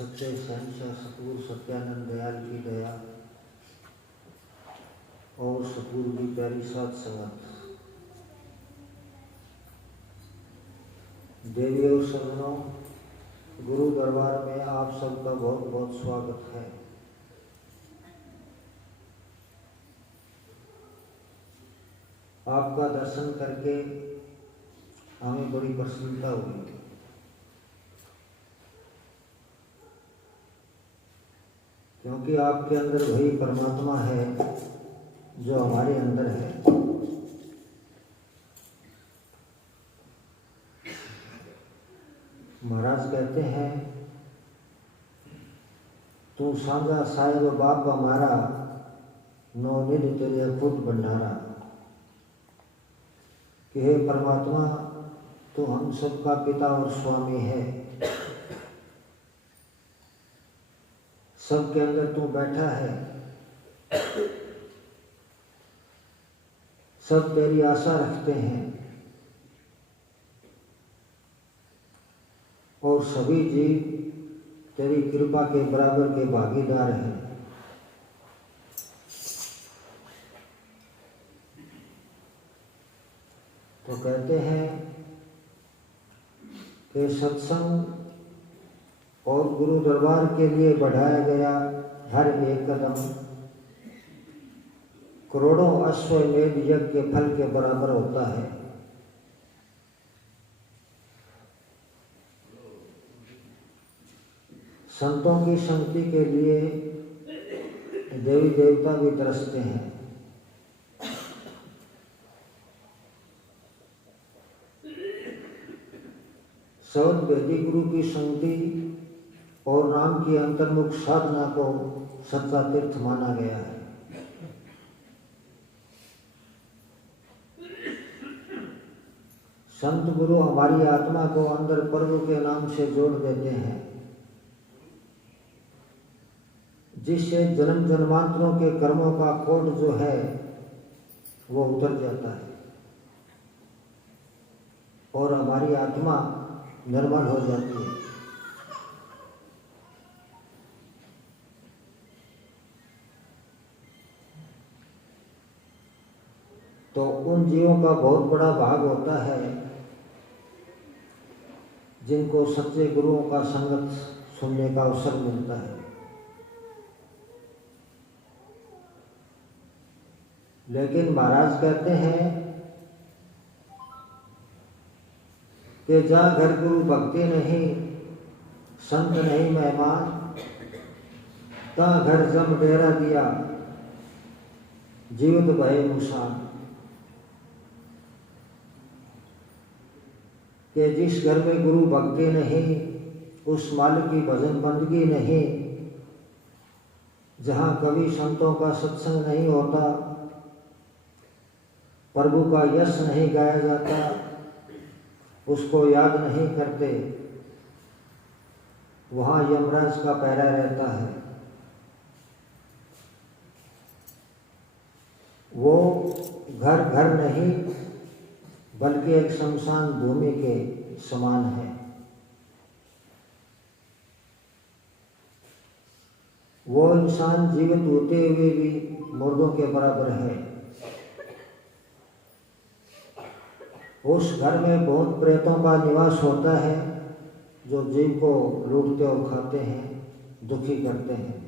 सच्चे शहंशाह सतगुरु सत्यानंद दयाल की दया और सतगुरु की प्यारी साथ संगत, देवी और सज्जनों, गुरु दरबार में आप सबका बहुत बहुत स्वागत है। आपका दर्शन करके हमें बड़ी प्रसन्नता हुई। क्योंकि आपके अंदर वही परमात्मा है जो हमारे अंदर है। महाराज कहते हैं, तू सांझा साहिब बाप हमारा, नौनिध तेरे अखुद भंडारा। कि हे परमात्मा, तू हम सबका पिता और स्वामी है। सबके अंदर तू बैठा है। सब तेरी आशा रखते हैं और सभी जीव तेरी कृपा के बराबर के भागीदार हैं। तो कहते हैं कि सत्संग और गुरु दरबार के लिए बढ़ाया गया हर एक कदम करोड़ों अश्वमेध यज्ञ के फल के बराबर होता है। संतों की संगति के लिए देवी देवता भी तरसते हैं। सौद भेदी गुरु की संगति और नाम की अंतर्मुख साधना को सच्चा तीर्थ माना गया है। संत गुरु हमारी आत्मा को अंदर प्रभु के नाम से जोड़ देते हैं, जिससे जन्म जन्मांतरों के कर्मों का कोट जो है वो उतर जाता है और हमारी आत्मा निर्मल हो जाती है। तो उन जीवों का बहुत बड़ा भाग होता है जिनको सच्चे गुरुओं का संगत सुनने का अवसर मिलता है। लेकिन महाराज कहते हैं कि जहाँ घर गुरु भक्ति नहीं, संत नहीं मेहमान, तहाँ घर जम डेरा दिया, जीवित भय मुसान। कि जिस घर में गुरु भक्ति नहीं, उस मालिक की भजन बंदगी नहीं, जहाँ कभी संतों का सत्संग नहीं होता, प्रभु का यश नहीं गाया जाता, उसको याद नहीं करते, वहाँ यमराज का पहरा रहता है। वो घर घर नहीं बल्कि एक शमशान भूमि के समान है। वो इंसान जीवित होते हुए भी मुर्दों के बराबर है। उस घर में बहुत प्रेतों का निवास होता है जो जीव को लूटते और खाते हैं, दुखी करते हैं।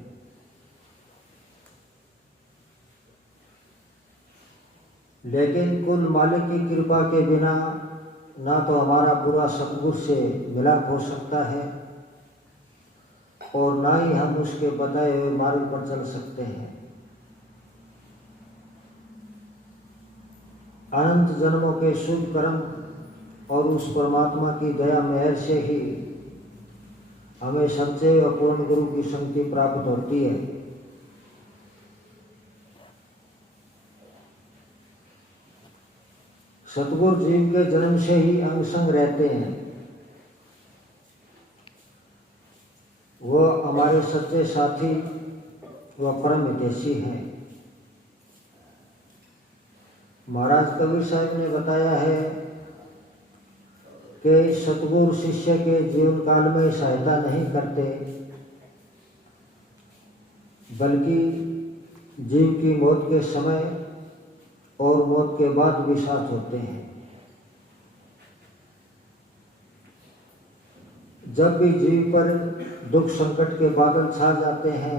लेकिन कुल मालिक की कृपा के बिना ना तो हमारा पूरा सतगुरु से मिलाप हो सकता है और ना ही हम उसके बताए हुए मार्ग पर चल सकते हैं। अनंत जन्मों के शुभ कर्म और उस परमात्मा की दया मेहर से ही हमें सच्चे व पूर्ण गुरु की संगति प्राप्त होती है। सतगुरु जीव के जन्म से ही अंग संग रहते हैं। वह हमारे सच्चे साथी व परम हितैषी हैं। महाराज कबीर साहब ने बताया है कि सतगुरु शिष्य के जीवन काल में सहायता नहीं करते, बल्कि जीव की मौत के समय और मौत के बाद भी साथ होते हैं। जब भी जीव पर दुख संकट के बादल छा जाते हैं,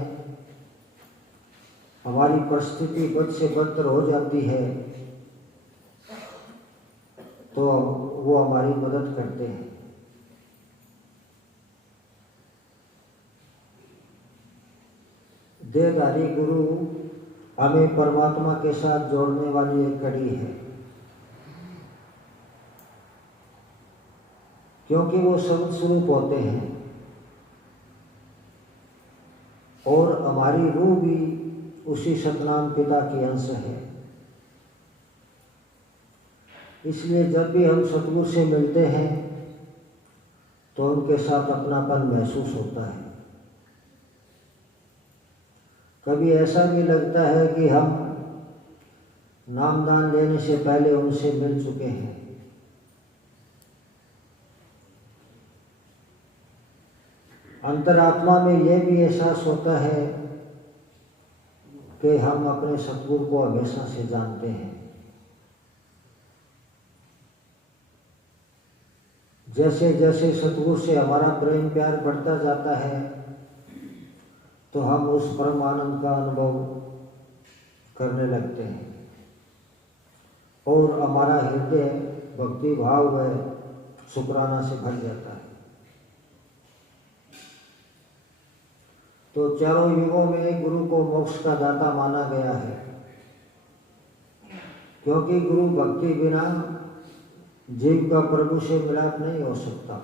हमारी परिस्थिति बद से बदतर हो जाती है, तो वो हमारी मदद करते हैं। देहधारी गुरु हमें परमात्मा के साथ जोड़ने वाली एक कड़ी है, क्योंकि वो सत स्वरूप होते हैं और हमारी रूह भी उसी सतनाम पिता की अंश है। इसलिए जब भी हम सतगुरु से मिलते हैं तो उनके साथ अपनापन महसूस होता है। कभी ऐसा भी लगता है कि हम नामदान लेने से पहले उनसे मिल चुके हैं। अंतरात्मा में यह भी एहसास होता है कि हम अपने सतगुरु को हमेशा से जानते हैं। जैसे जैसे सतगुरु से हमारा प्रेम प्यार बढ़ता जाता है तो हम उस परम आनंद का अनुभव करने लगते हैं और हमारा हृदय भक्ति भाव व शुक्राना से भर जाता है। तो चारों युगों में गुरु को मोक्ष का दाता माना गया है, क्योंकि गुरु भक्ति बिना जीव का प्रभु से मिलाप नहीं हो सकता।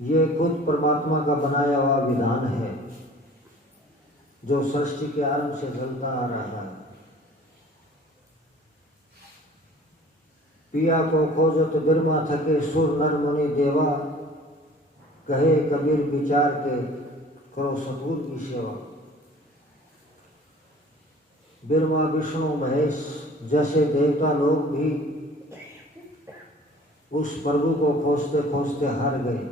ये खुद परमात्मा का बनाया हुआ विधान है जो सृष्टि के आरंभ से चलता आ रहा है। पिया को खोजत बिरमा थके सुर नर मुनि देवा, कहे कबीर विचार के करो सतगुरु की सेवा। बिरमा विष्णु महेश जैसे देवता लोग भी उस प्रभु को खोजते खोजते हार गए।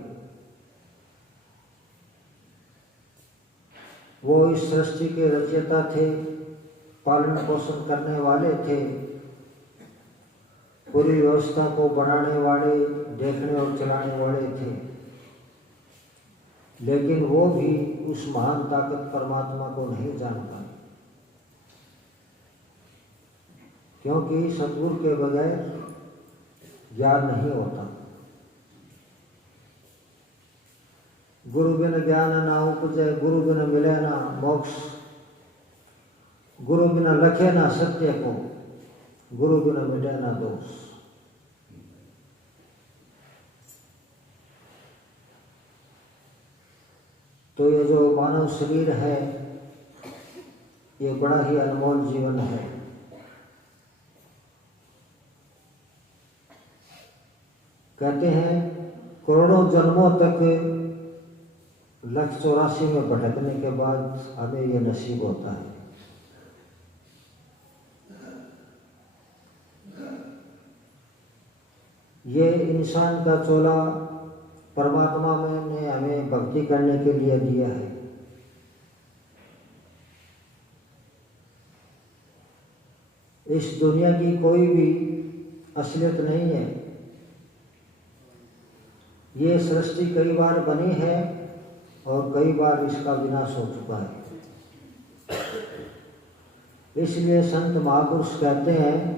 वो इस सृष्टि के रचयिता थे, पालन पोषण करने वाले थे, पूरी व्यवस्था को बनाने वाले, देखने और चलाने वाले थे, लेकिन वो भी उस महान ताकत परमात्मा को नहीं जान पाए, क्योंकि सतगुरु के बगैर ज्ञान नहीं होता। गुरु बिन ज्ञान ना उपजे, गुरु बिन मिले ना मोक्ष, गुरु बिन लखे ना सत्य को, गुरु बिन मिटे ना दोष। तो ये जो मानव शरीर है ये बड़ा ही अनमोल जीवन है। कहते हैं करोड़ों जन्मों तक 184 में भटकने के बाद हमें ये नसीब होता है। ये इंसान का चोला परमात्मा ने हमें भक्ति करने के लिए दिया है। इस दुनिया की कोई भी असलियत नहीं है। ये सृष्टि कई बार बनी है और कई बार इसका विनाश हो चुका है। इसलिए संत महापुरुष कहते हैं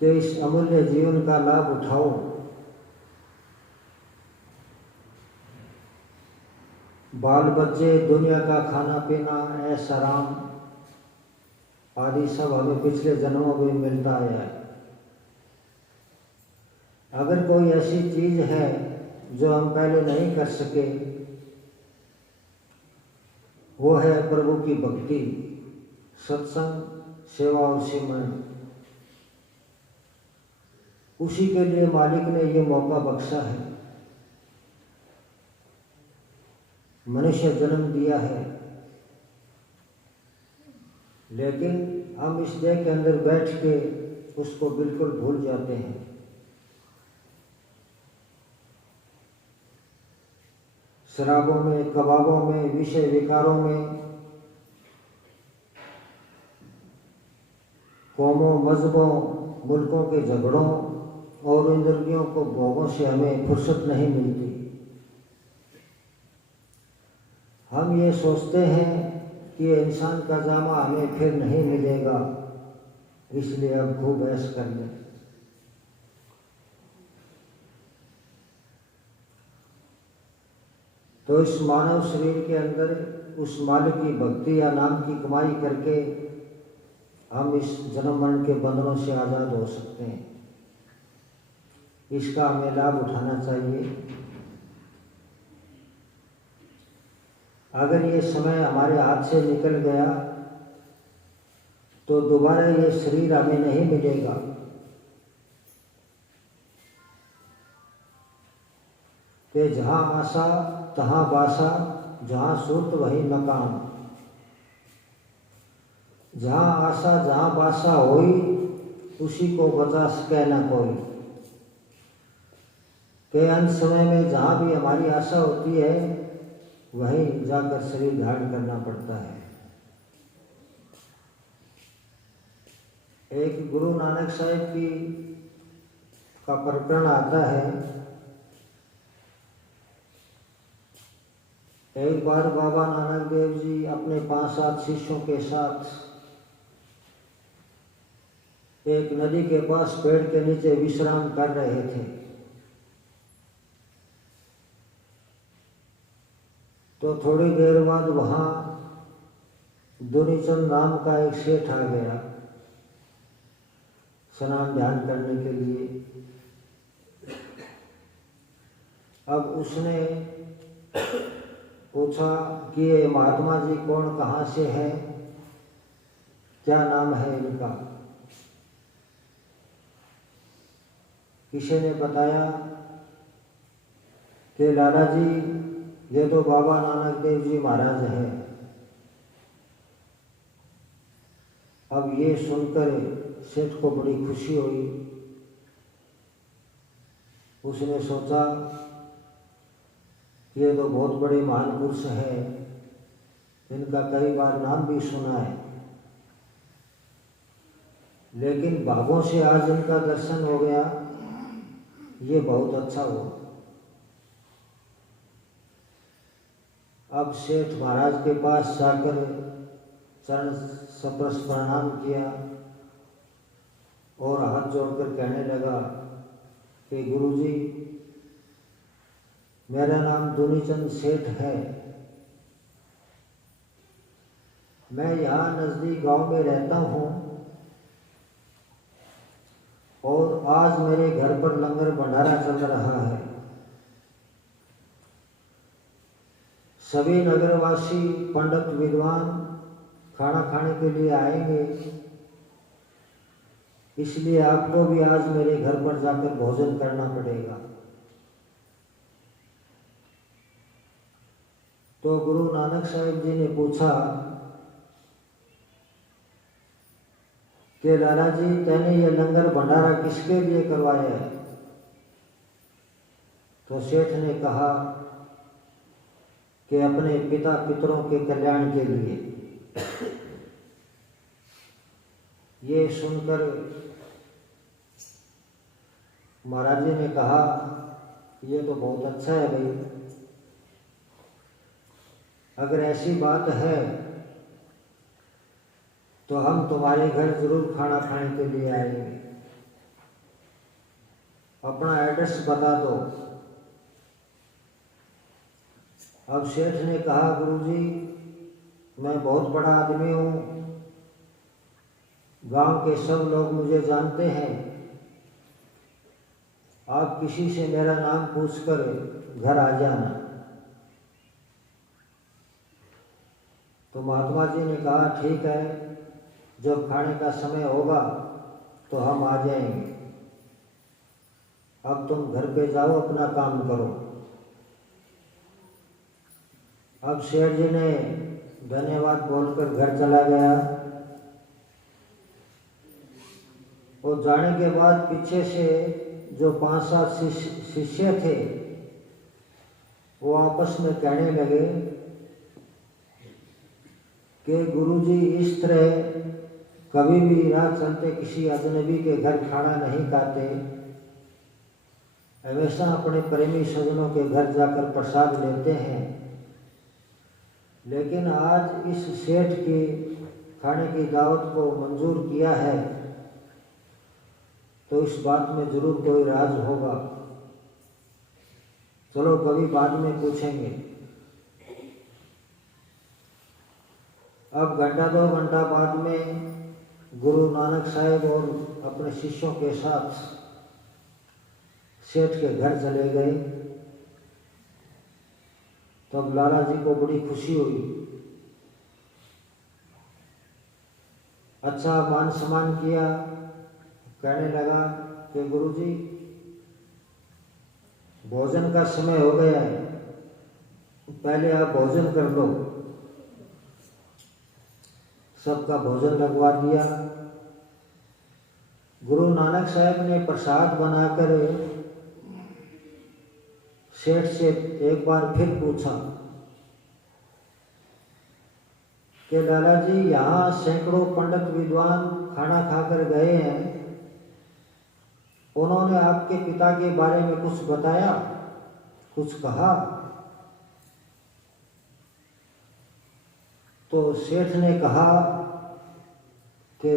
कि इस अमूल्य जीवन का लाभ उठाओ। बाल बच्चे, दुनिया का खाना पीना, ऐश आराम आदि सब हमें पिछले जन्मों में मिलता आया है। अगर कोई ऐसी चीज है जो हम पहले नहीं कर सके, वो है प्रभु की भक्ति, सत्संग, सेवा और सिमरन। उसी के लिए मालिक ने ये मौका बख्शा है, मनुष्य जन्म दिया है, लेकिन हम इस देह के अंदर बैठ के उसको बिल्कुल भूल जाते हैं। शराबों में, कबाबों में, विषय विकारों में, कौमों, मजहबों, मुल्कों के झगड़ों और इंद्रियों को भोगों से हमें फुर्सत नहीं मिलती। हम ये सोचते हैं कि ये इंसान का जामा हमें फिर नहीं मिलेगा, इसलिए अब खूब ऐश कर लें। तो इस मानव शरीर के अंदर उस मालिक की भक्ति या नाम की कमाई करके हम इस जन्म मरण के बंधनों से आज़ाद हो सकते हैं। इसका हमें लाभ उठाना चाहिए। अगर ये समय हमारे हाथ से निकल गया तो दोबारा ये शरीर हमें नहीं मिलेगा। कि जहाँ आशा तहाँ बासा, जहाँ सूरत वही मकान। जहाँ आशा जहाँ बासा होई, उसी को बचा सके न कोई। के अंत समय में जहाँ भी हमारी आशा होती है वहीं जाकर शरीर धारण करना पड़ता है। एक गुरु नानक साहिब की का प्रकरण आता है। एक बार बाबा नानक देव जी अपने 5-7 शिष्यों के साथ एक नदी के पास पेड़ के नीचे विश्राम कर रहे थे। तो थोड़ी देर बाद वहाँ दुनीचंद नाम का एक सेठ आ गया स्नान ध्यान करने के लिए। अब उसने पूछा कि ये महात्मा जी कौन, कहाँ से है, क्या नाम है इनका। किसी ने बताया कि लाला जी ये तो बाबा नानक देव जी महाराज हैं। अब ये सुनकर सेठ को बड़ी खुशी हुई। उसने सोचा ये तो बहुत बड़े महान पुरुष हैं, इनका कई बार नाम भी सुना है, लेकिन भागों से आज इनका दर्शन हो गया, ये बहुत अच्छा हुआ। अब सेठ महाराज के पास जाकर चरण स्पर्श प्रणाम किया और हाथ जोड़कर कहने लगा कि गुरुजी, मेरा नाम दुनीचंद सेठ है। मैं यहाँ नज़दीक गांव में रहता हूँ और आज मेरे घर पर लंगर भंडारा चल रहा है। सभी नगरवासी पंडित विद्वान खाना खाने के लिए आएंगे, इसलिए आपको भी आज मेरे घर पर जाकर भोजन करना पड़ेगा। तो गुरु नानक साहिब जी ने पूछा कि लाला जी, तैने ये लंगर भंडारा किसके लिए करवाया है? तो सेठ ने कहा कि अपने पिता पितरों के कल्याण के लिए। ये सुनकर महाराज जी ने कहा ये तो बहुत अच्छा है भाई, अगर ऐसी बात है तो हम तुम्हारे घर जरूर खाना खाने के लिए आएंगे। अपना एड्रेस बता दो। अब सेठ ने कहा गुरुजी, मैं बहुत बड़ा आदमी हूँ, गांव के सब लोग मुझे जानते हैं, आप किसी से मेरा नाम पूछकर घर आ जाना। तो महात्मा जी ने कहा ठीक है, जब खाने का समय होगा तो हम आ जाएंगे, अब तुम घर पे जाओ, अपना काम करो। अब सेठ जी ने धन्यवाद बोलकर घर चला गया और जाने के बाद पीछे से जो 5-7 शिष्य थे वो आपस में कहने लगे कि गुरुजी इस तरह कभी भी राह चलते किसी अजनबी के घर खाना नहीं खाते, हमेशा अपने प्रेमी स्वजनों के घर जाकर प्रसाद लेते हैं। लेकिन आज इस सेठ की खाने की दावत को मंजूर किया है तो इस बात में जरूर कोई राज होगा। चलो कभी बाद में पूछेंगे। अब घंटा 2 घंटा बाद में गुरु नानक साहब और अपने शिष्यों के साथ सेठ के घर चले गए। तब लाला जी को बड़ी खुशी हुई, अच्छा मान सम्मान किया। कहने लगा कि गुरुजी भोजन का समय हो गया है, पहले आप भोजन कर लो। सबका भोजन लगवा दिया। गुरु नानक साहब ने प्रसाद बनाकर सेठ से एक बार फिर पूछा कि लाला जी यहाँ सैकड़ों पंडित विद्वान खाना खाकर गए हैं, उन्होंने आपके पिता के बारे में कुछ बताया, कुछ कहा? तो सेठ ने कहा कि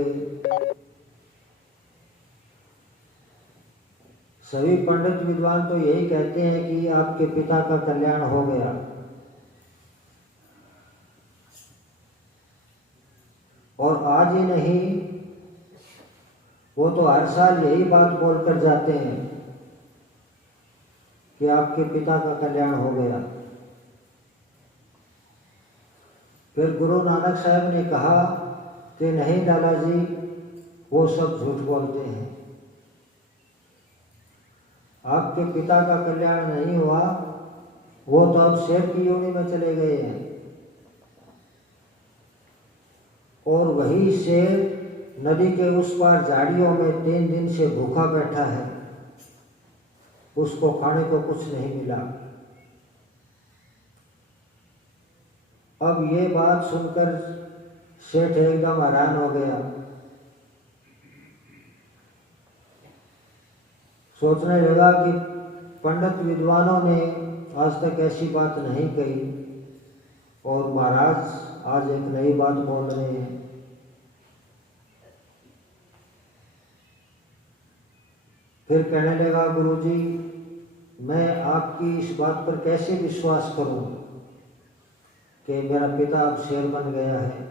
सभी पंडित विद्वान तो यही कहते हैं कि आपके पिता का कल्याण हो गया, और आज ही नहीं वो तो हर साल यही बात बोलकर जाते हैं कि आपके पिता का कल्याण हो गया। फिर गुरु नानक साहब ने कहा कि नहीं लाला जी, वो सब झूठ बोलते हैं, आपके पिता का कल्याण नहीं हुआ, वो तो अब शेर की योनि में चले गए हैं। और वही शेर नदी के उस पार झाड़ियों में 3 दिन से भूखा बैठा है, उसको खाने को कुछ नहीं मिला। अब ये बात सुनकर सेठ एकदम हैरान हो गया, सोचने लगा कि पंडित विद्वानों ने आज तक ऐसी बात नहीं कही और महाराज आज एक नई बात बोल रहे हैं। फिर कहने लगा गुरुजी, मैं आपकी इस बात पर कैसे विश्वास करूं कि मेरा पिता अब शेर बन गया है?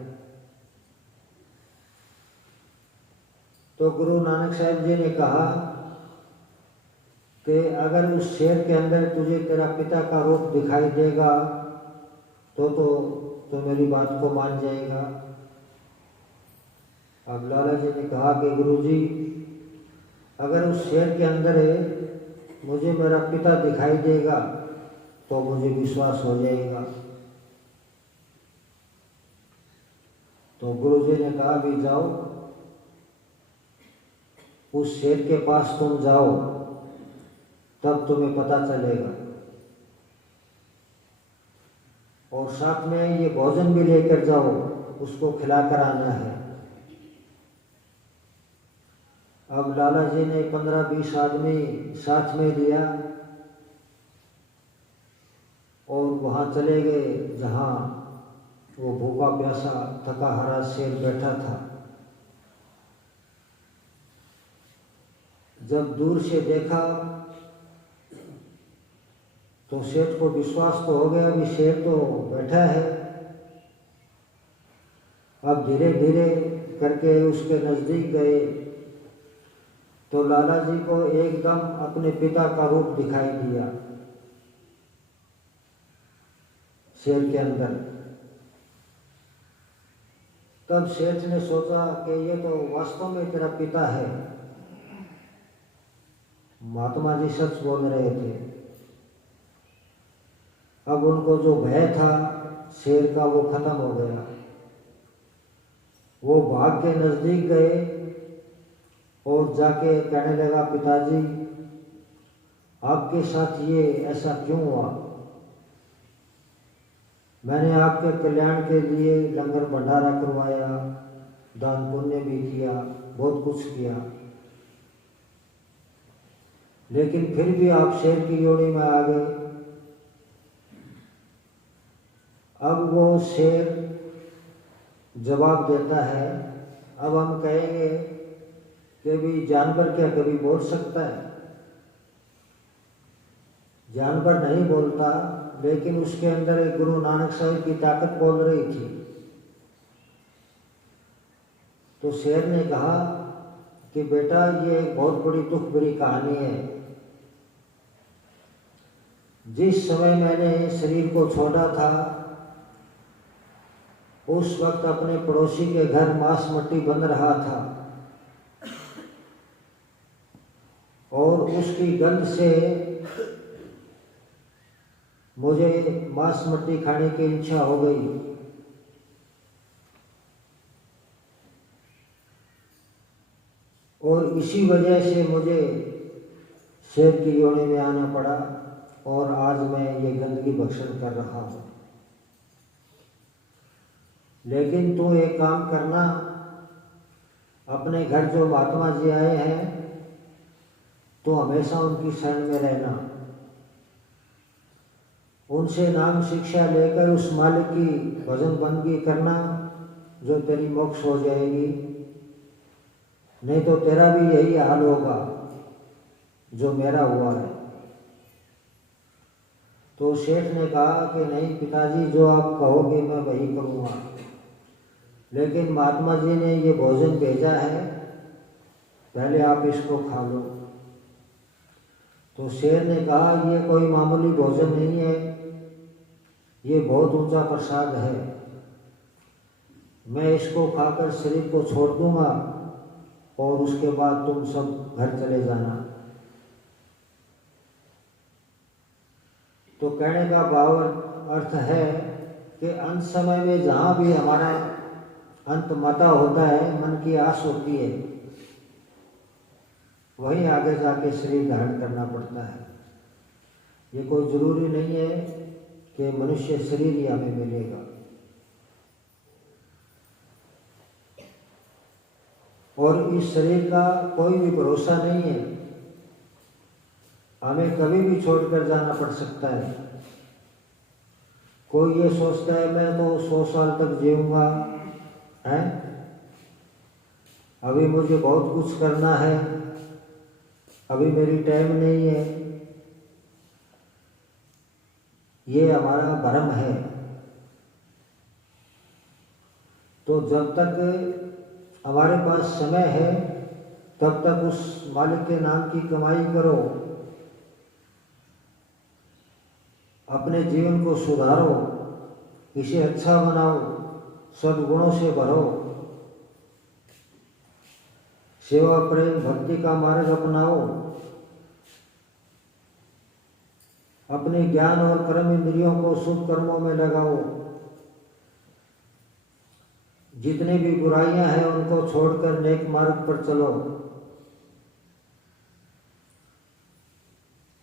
तो गुरु नानक साहब जी ने कहा कि अगर उस शेर के अंदर तुझे तेरा पिता का रूप दिखाई देगा तो मेरी बात को मान जाएगा। अब लाला जी ने कहा कि गुरुजी, अगर उस शेर के अंदर मुझे मेरा पिता दिखाई देगा तो मुझे विश्वास हो जाएगा। तो गुरुजी ने कहा भी जाओ, उस शेर के पास तुम जाओ, तब तुम्हें पता चलेगा। और साथ में ये भोजन भी लेकर जाओ, उसको खिलाकर आना है। अब लाला जी ने 15-20 आदमी साथ में लिया और वहाँ चले गए जहाँ वो भूखा प्यासा थका हारा शेर बैठा था। जब दूर से देखा तो शेर को विश्वास तो हो गया कि शेर तो बैठा है। अब धीरे धीरे करके उसके नजदीक गए तो लाला जी को एकदम अपने पिता का रूप दिखाई दिया शेर के अंदर। तब सेठ ने सोचा कि ये तो वास्तव में तेरा पिता है। महात्मा जी सच बोल रहे थे। अब उनको जो भय था शेर का वो खत्म हो गया। वो भाग के नजदीक गए और जाके कहने लगा, पिताजी आपके साथ ये ऐसा क्यों हुआ? मैंने आपके कल्याण के लिए लंगर भंडारा करवाया, दान पुण्य भी किया, बहुत कुछ किया, लेकिन फिर भी आप शेर की योनि में आ गए। अब वो शेर जवाब देता है। अब हम कहेंगे कि भी जानवर क्या कभी बोल सकता है? जानवर नहीं बोलता, लेकिन उसके अंदर एक गुरु नानक साहिब की ताकत बोल रही थी। तो शेर ने कहा कि बेटा, ये एक बहुत बड़ी दुख भरी कहानी है। जिस समय मैंने शरीर को छोड़ा था, उस वक्त अपने पड़ोसी के घर मांस मट्टी बन रहा था और उसकी गंध से मुझे मांस मट्टी खाने की इच्छा हो गई। और इसी वजह से मुझे शेर की योनि में आना पड़ा और आज मैं ये गंदगी भक्षण कर रहा हूँ। लेकिन तू एक काम करना, अपने घर जो महात्मा जी आए हैं तो हमेशा उनकी शरण में रहना, उनसे नाम शिक्षा लेकर उस मालिक की भजन बंदगी करना, जो तेरी मोक्ष हो जाएगी। नहीं तो तेरा भी यही हाल होगा जो मेरा हुआ है। तो शेठ ने कहा कि नहीं पिताजी, जो आप कहोगे मैं वही करूँगा, लेकिन महात्मा जी ने ये भोजन भेजा है, पहले आप इसको खा लो। तो शेर ने कहा, ये कोई मामूली भोजन नहीं है, ये बहुत ऊंचा प्रसाद है। मैं इसको खाकर शरीर को छोड़ दूंगा और उसके बाद तुम सब घर चले जाना। तो कहने का भाव अर्थ है कि अंत समय में जहाँ भी हमारा अंत मता होता है, मन की आस होती है, वहीं आगे जाके शरीर धारण करना पड़ता है। ये कोई जरूरी नहीं है कि मनुष्य शरीर ही हमें मिलेगा। और इस शरीर का कोई भी भरोसा नहीं है, हमें कभी भी छोड़कर जाना पड़ सकता है। कोई ये सोचता है मैं तो 100 साल तक जीऊंगा, है, अभी मुझे बहुत कुछ करना है, अभी मेरी टाइम नहीं है। ये हमारा भ्रम है। तो जब तक हमारे पास समय है, तब तक उस मालिक के नाम की कमाई करो, अपने जीवन को सुधारो, इसे अच्छा बनाओ, सद्गुणों से भरो, सेवा प्रेम भक्ति का मार्ग अपनाओ, अपने ज्ञान और कर्म इंद्रियों को शुभ कर्मों में लगाओ, जितने भी बुराइयां हैं उनको छोड़कर नेक मार्ग पर चलो।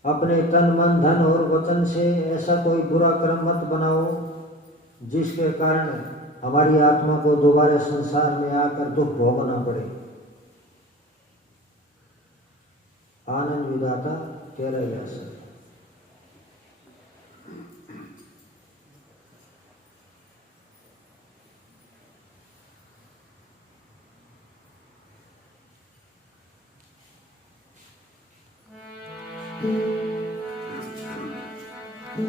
अपने तन मन धन और वचन से ऐसा कोई बुरा कर्म मत बनाओ जिसके कारण हमारी आत्मा को दोबारा संसार में आकर दुख भोगना पड़े। आनंद विदाता 13 व्यास।